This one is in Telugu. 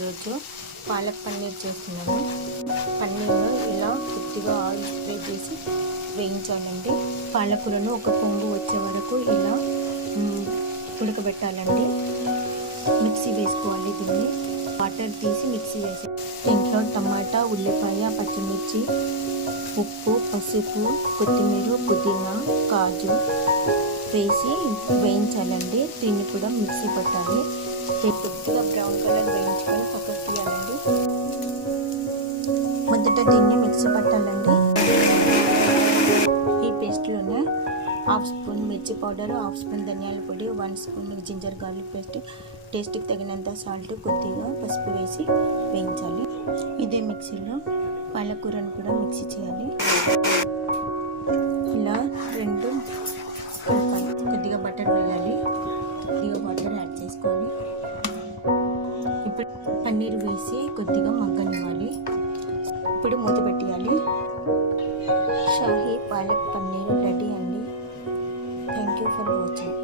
ఈరోజు పాలక్ పన్నీర్ చేస్తున్నాను. పన్నీర్ను ఇలా కొద్దిగా ఆయిల్ స్ప్రే చేసి వేయించాలండి. పాలకూరను ఒక పొంగు వచ్చే వరకు ఇలా ఉడకబెట్టాలండి. మిక్సీ వేసుకోవాలి దీన్ని. వాటర్ తీసి మిక్సీ వేసి దీంట్లో టమాటా ఉల్లిపాయ పచ్చిమిర్చి ఉప్పు పసుపు కొత్తిమీర పుదీనా కాజు వేసి వేయించాలండి. దీన్ని కూడా మిక్సీ పట్టాలి. కొద్దిగా బ్రౌన్ కలర్ వేయించుకొని పక్కకు తీయాలండి మొదట దీన్ని మిక్సీ పట్టాలండి. ఈ పేస్ట్లోనే హాఫ్ స్పూన్ మిర్చి పౌడర్ హాఫ్ స్పూన్ ధనియాల పొడి one spoon ginger garlic paste టేస్ట్కి తగినంత సాల్ట్ కొద్దిగా పసుపు వేసి వేయించాలి. ఇదే మిక్సీలో పాలకూరను కూడా మిక్సీ చేయాలి. పన్నీర్ వేసి కొద్దిగా మగ్గనివ్వాలి. ఇప్పుడు మూత పెట్టేయాలి. షాహీ పాలక్ పన్నీర్ రెడీ అండి. Thank you for watching